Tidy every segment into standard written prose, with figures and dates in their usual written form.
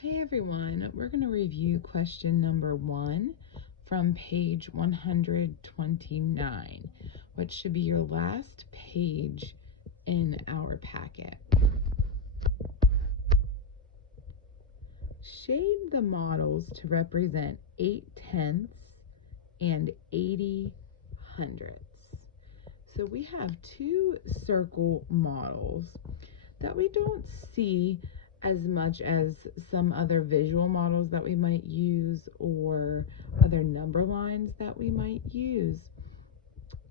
Hey everyone, we're going to review question number 1 from page 129, which should be your last page in our packet. Shade the models to represent 8/10 and 80 hundredths. So we have two circle models that we don't see as much as some other visual models that we might use or other number lines that we might use.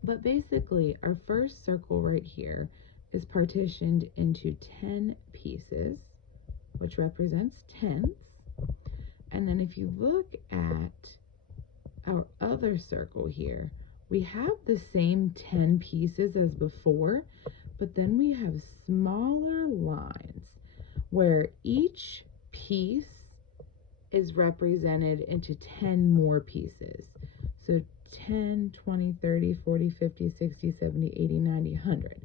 But basically, our first circle right here is partitioned into 10 pieces, which represents tenths. And then if you look at our other circle here, we have the same 10 pieces as before, but then we have smaller lines where each piece is represented into 10 more pieces. So 10, 20, 30, 40, 50, 60, 70, 80, 90, 100.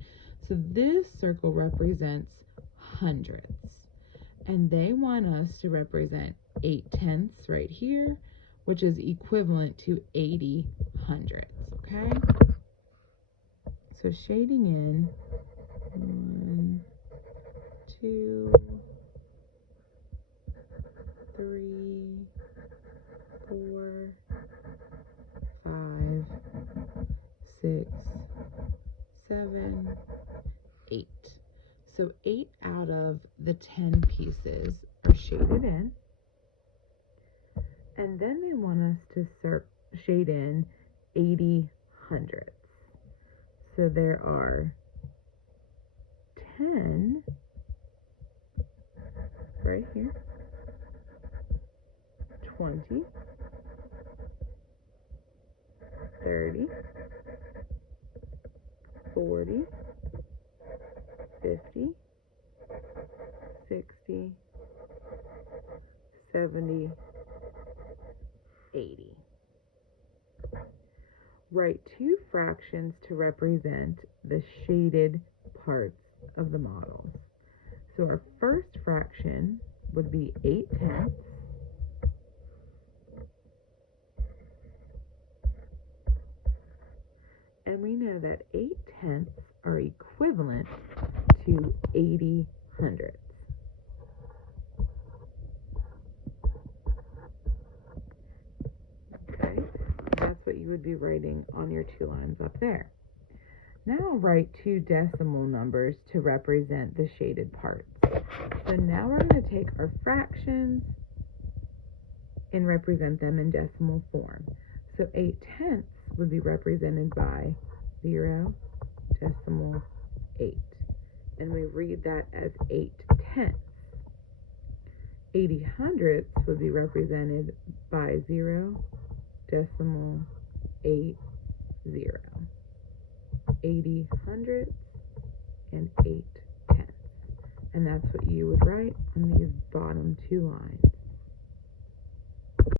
So this circle represents hundredths. And they want us to represent 8/10 right here, which is equivalent to 80 hundredths, okay? So shading in 1, 2, 3, 4, 5, 6, 7, 8. So 8 out of the 10 pieces are shaded in. And then they want us to shade in 80 hundredths. So there are 10 right here, 20, 30, 40, 50, 60, 70, 80. Write two fractions to represent the shaded parts of the models. So our first fraction would be 8/10. And we know that 8/10 are equivalent to 80 hundredths. Okay, that's what you would be writing on your two lines up there. Now write two decimal numbers to represent the shaded parts. So now we're going to take our fractions and represent them in decimal form. So 8/10 would be represented by 0.8. And we read that as 8/10. 80 hundredths would be represented by 0.80. 80 hundredths and 8/10. And that's what you would write on these bottom two lines.